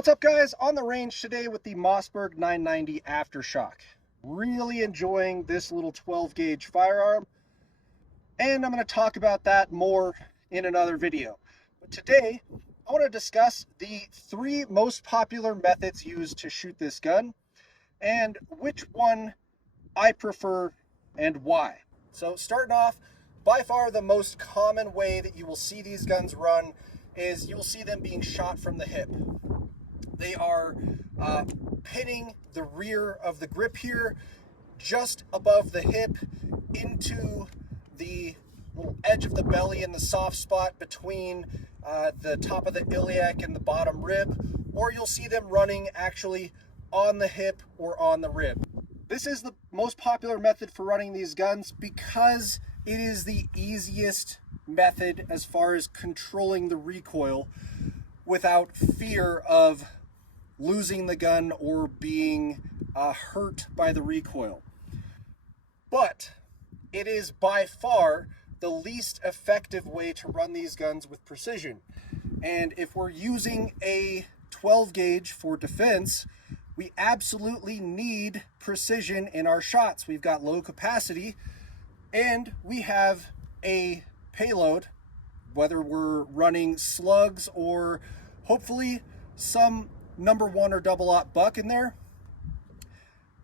What's up, guys? On the range today with the Mossberg 990 Aftershock. Really enjoying this little 12 gauge firearm, and I'm going to talk about that more in another video. But today I want to discuss the 3 most popular methods used to shoot this gun and which one I prefer and why. So starting off, by far the most common way that you will see these guns run is you will see them being shot from the hip. They are pinning the rear of the grip here, just above the hip, into the little edge of the belly and the soft spot between the top of the iliac and the bottom rib, or you'll see them running actually on the hip or on the rib. This is the most popular method for running these guns because it is the easiest method as far as controlling the recoil without fear of losing the gun or being hurt by the recoil. But it is by far the least effective way to run these guns with precision. And if we're using a 12 gauge for defense, we absolutely need precision in our shots. We've got low capacity and we have a payload, whether we're running slugs or hopefully some number 1 or double-aught buck in there.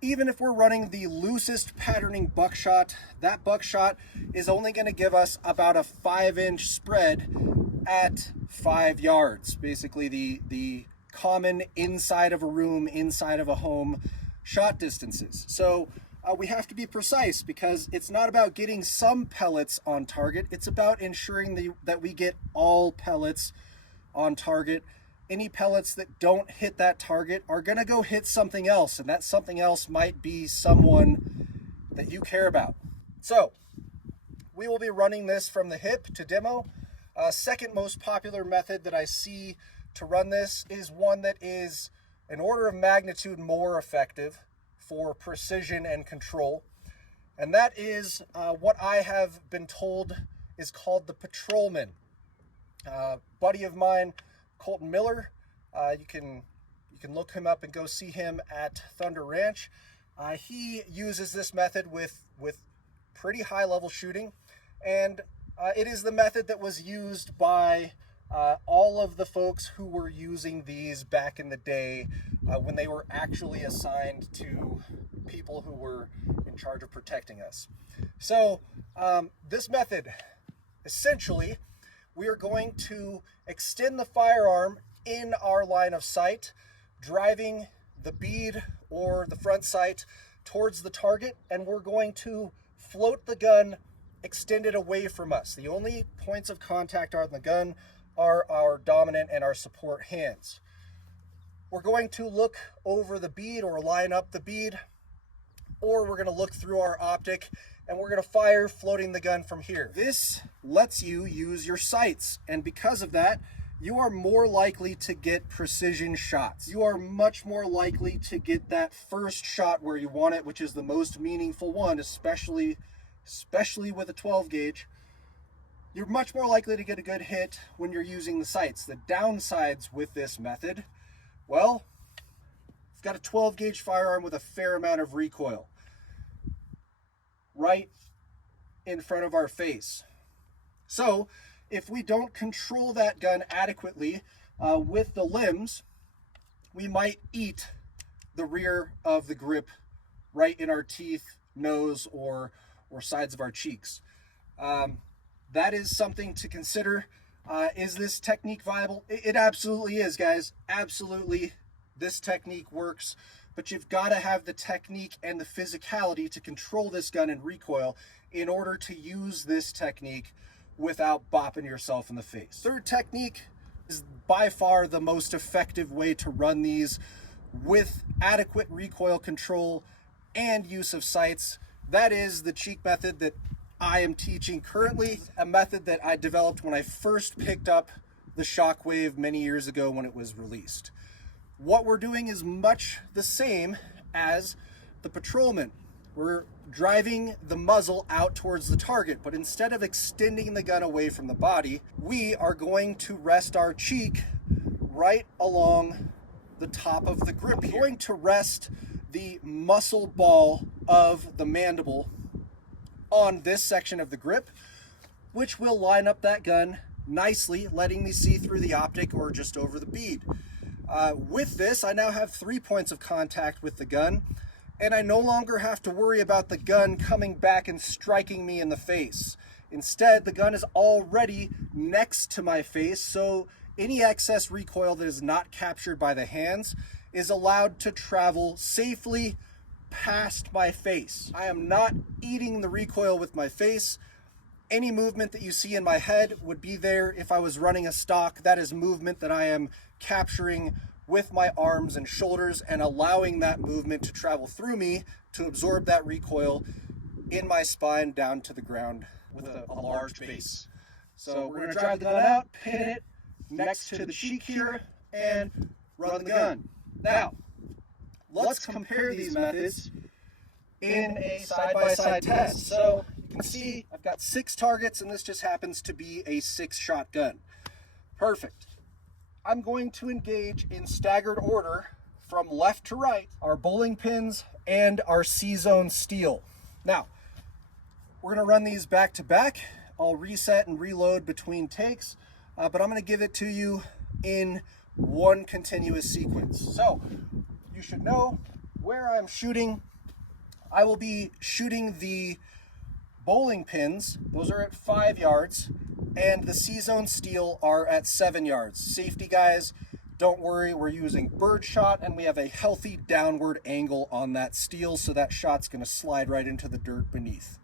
Even if we're running the loosest patterning buckshot, that buckshot is only going to give us about a 5-inch spread at 5 yards. Basically the common inside of a room, inside of a home shot distances. So we have to be precise because it's not about getting some pellets on target. It's about ensuring that we get all pellets on target. Any pellets that don't hit that target are going to go hit something else, and that something else might be someone that you care about. So we will be running this from the hip to demo. Second most popular method that I see to run this is one that is an order of magnitude more effective for precision and control, and that is what I have been told is called the Patrolman. Buddy of mine, Colton Miller, you can look him up and go see him at Thunder Ranch. He uses this method with pretty high level shooting, and it is the method that was used by all of the folks who were using these back in the day when they were actually assigned to people who were in charge of protecting us. So this method, essentially, we are going to extend the firearm in our line of sight, driving the bead or the front sight towards the target, and we're going to float the gun extended away from us. The only points of contact on the gun are our dominant and our support hands. We're going to look over the bead or line up the bead, or we're going to look through our optic and we're going to fire floating the gun from here. This lets you use your sights, and because of that, you are more likely to get precision shots. You are much more likely to get that first shot where you want it, which is the most meaningful one, especially with a 12 gauge. You're much more likely to get a good hit when you're using the sights. The downsides with this method, well, it's got a 12 gauge firearm with a fair amount of recoil right in front of our face. So if we don't control that gun adequately with the limbs, we might eat the rear of the grip right in our teeth, nose, or sides of our cheeks. That is something to consider. Is this technique viable? It absolutely is, guys. Absolutely, this technique works. But you've got to have the technique and the physicality to control this gun in recoil in order to use this technique without bopping yourself in the face. Third technique is by far the most effective way to run these with adequate recoil control and use of sights. That is the cheek method that I am teaching currently, a method that I developed when I first picked up the Shockwave many years ago when it was released. What we're doing is much the same as the Patrolman. We're driving the muzzle out towards the target, but instead of extending the gun away from the body, we are going to rest our cheek right along the top of the grip here. I'm going to rest the muscle ball of the mandible on this section of the grip, which will line up that gun nicely, letting me see through the optic or just over the bead. With this, I now have 3 points of contact with the gun, and I no longer have to worry about the gun coming back and striking me in the face. Instead, the gun is already next to my face, so any excess recoil that is not captured by the hands is allowed to travel safely past my face. I am not eating the recoil with my face. Any movement that you see in my head would be there if I was running a stock. That is movement that I am capturing with my arms and shoulders and allowing that movement to travel through me to absorb that recoil in my spine down to the ground with a large base. So we're going to drive the gun out, pin it next to the cheek here, and run the gun. Now, let's compare these methods in a side-by-side test. So you can see I've got 6 targets, and this just happens to be a 6-shot gun. Perfect. I'm going to engage in staggered order from left to right our bowling pins and our C-zone steel. Now, we're going to run these back to back. I'll reset and reload between takes, but I'm going to give it to you in one continuous sequence. So you should know where I'm shooting. I will be shooting the bowling pins. Those are at 5 yards, and the C-zone steel are at 7 yards. Safety guys, don't worry, we're using bird shot, and we have a healthy downward angle on that steel, so that shot's going to slide right into the dirt beneath.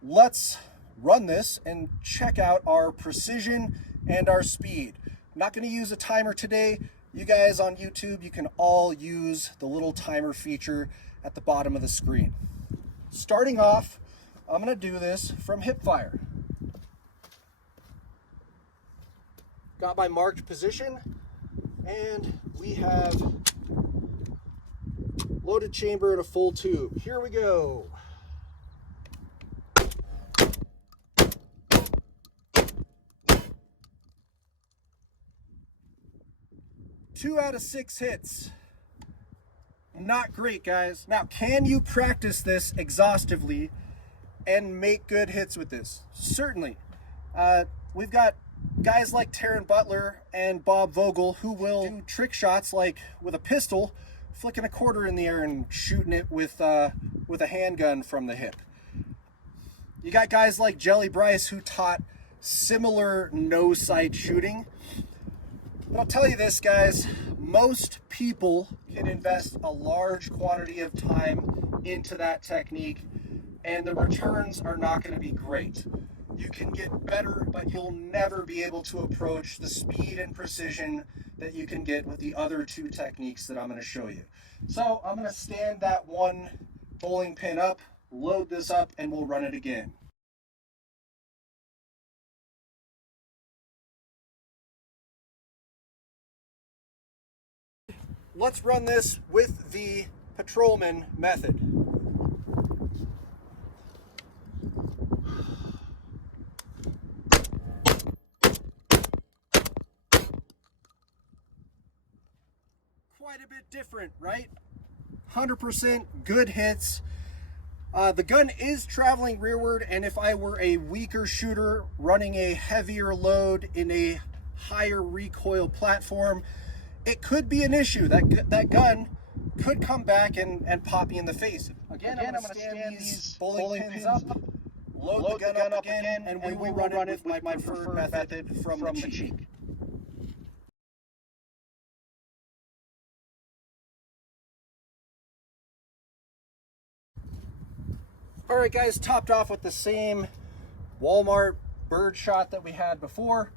Let's run this and check out our precision and our speed. I'm not going to use a timer today. You guys on YouTube, you can all use the little timer feature at the bottom of the screen. Starting off, I'm going to do this from hip fire. Got my marked position, and we have loaded chamber at a full tube. Here we go. Two out of 6 hits. Not great, guys. Now, can you practice this exhaustively and make good hits with this? Certainly. We've got guys like Taryn Butler and Bob Vogel who will do trick shots like with a pistol, flicking a quarter in the air and shooting it with a handgun from the hip. You got guys like Jelly Bryce who taught similar no-sight shooting. But I'll tell you this, guys, most people can invest a large quantity of time into that technique, and the returns are not going to be great. You can get better, but you'll never be able to approach the speed and precision that you can get with the other 2 techniques that I'm going to show you. So I'm going to stand that one bowling pin up, load this up, and we'll run it again. Let's run this with the Patrolman method. Quite a bit different, right? 100% good hits. The gun is traveling rearward, and if I were a weaker shooter running a heavier load in a higher recoil platform, it could be an issue. That gun could come back and pop me in the face. Again, I'm going to stand these bowling pins up, load the gun up again, and we will run it with my preferred method from the cheek. All right, guys, topped off with the same Walmart bird shot that we had before.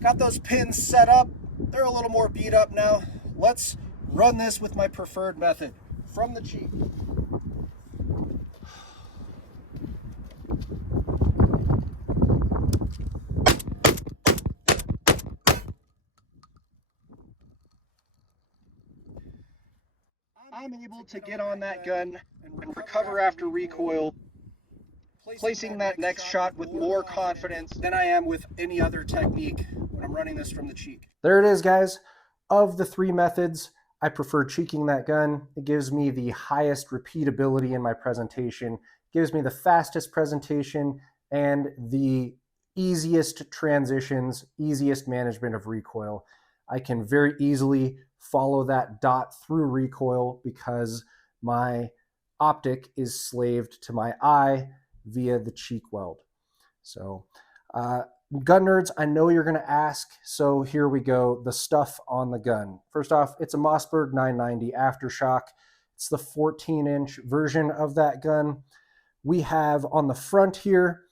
Got those pins set up. They're a little more beat up now. Let's run this with my preferred method from the cheek. I'm able to get on that gun and recover after recoil, placing that next shot with more confidence than I am with any other technique when I'm running this from the cheek. There it is, guys. Of the three methods, I prefer cheeking that gun. It gives me the highest repeatability in my presentation, gives me the fastest presentation, and the easiest transitions, easiest management of recoil. I can very easily follow that dot through recoil because my optic is slaved to my eye via the cheek weld. So, gun nerds, I know you're going to ask, so here we go. The stuff on the gun. First off, it's a Mossberg 990 Aftershock. It's the 14-inch version of that gun. We have on the front here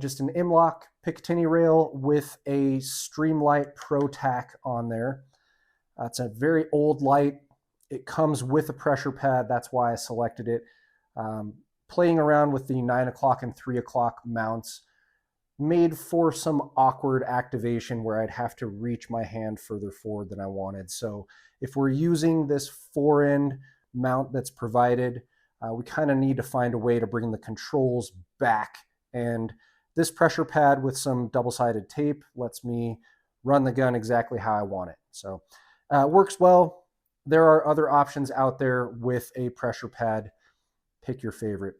just an M-LOK Picatinny rail with a Streamlight Pro Tac on there. It's a very old light. It comes with a pressure pad. That's why I selected it. Playing around with the 9 o'clock and 3 o'clock mounts made for some awkward activation where I'd have to reach my hand further forward than I wanted. So if we're using this 4-end mount that's provided, we kind of need to find a way to bring the controls back. And this pressure pad with some double-sided tape lets me run the gun exactly how I want it. So works well. There are other options out there with a pressure pad. Pick your favorite.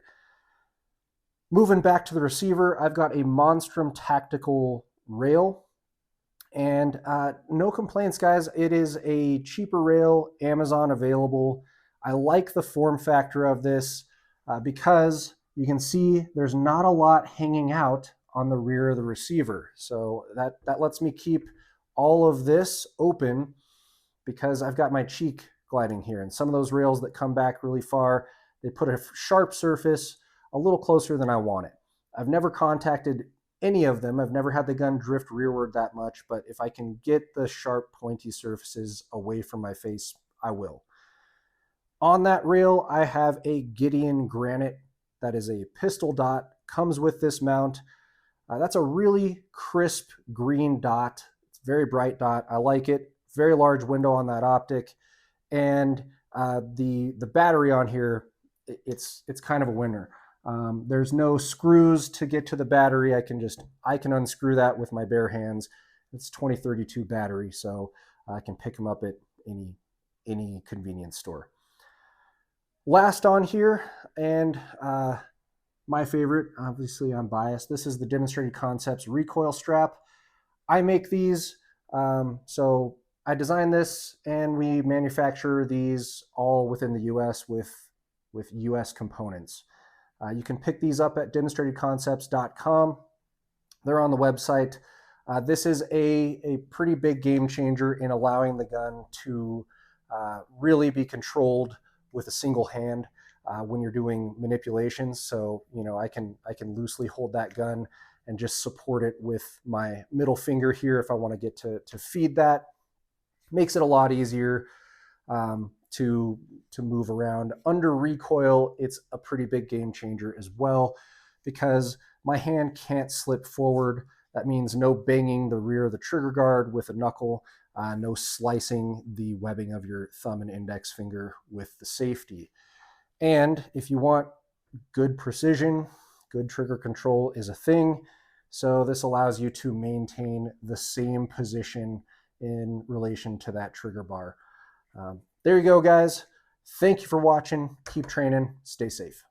Moving back to the receiver, I've got a Monstrum Tactical rail. And no complaints, guys. It is a cheaper rail, Amazon available. I like the form factor of this because you can see there's not a lot hanging out on the rear of the receiver. So that lets me keep all of this open because I've got my cheek gliding here. And some of those rails that come back really far, they put a sharp surface a little closer than I want it. I've never contacted any of them. I've never had the gun drift rearward that much, but if I can get the sharp pointy surfaces away from my face, I will. On that rail, I have a Gideon Granite that is a pistol dot, comes with this mount. That's a really crisp green dot. It's a very bright dot. I like it. Very large window on that optic. And the battery on here, it's kind of a winner. There's no screws to get to the battery. I can unscrew that with my bare hands. It's 2032 battery, so I can pick them up at any convenience store. Last on here, and my favorite, obviously I'm biased, this is the Demonstrated Concepts recoil strap. I make these, so I designed this and we manufacture these all within the US with US components. You can pick these up at demonstratedconcepts.com. They're on the website. This is a pretty big game changer in allowing the gun to really be controlled with a single hand when you're doing manipulations. So, you know, I can loosely hold that gun and just support it with my middle finger here if I want to get to feed that. Makes it a lot easier to move around. Under recoil, it's a pretty big game changer as well because my hand can't slip forward. That means no banging the rear of the trigger guard with a knuckle, no slicing the webbing of your thumb and index finger with the safety. And if you want good precision, good trigger control is a thing. So this allows you to maintain the same position in relation to that trigger bar. There you go, guys. Thank you for watching. Keep training. Stay safe.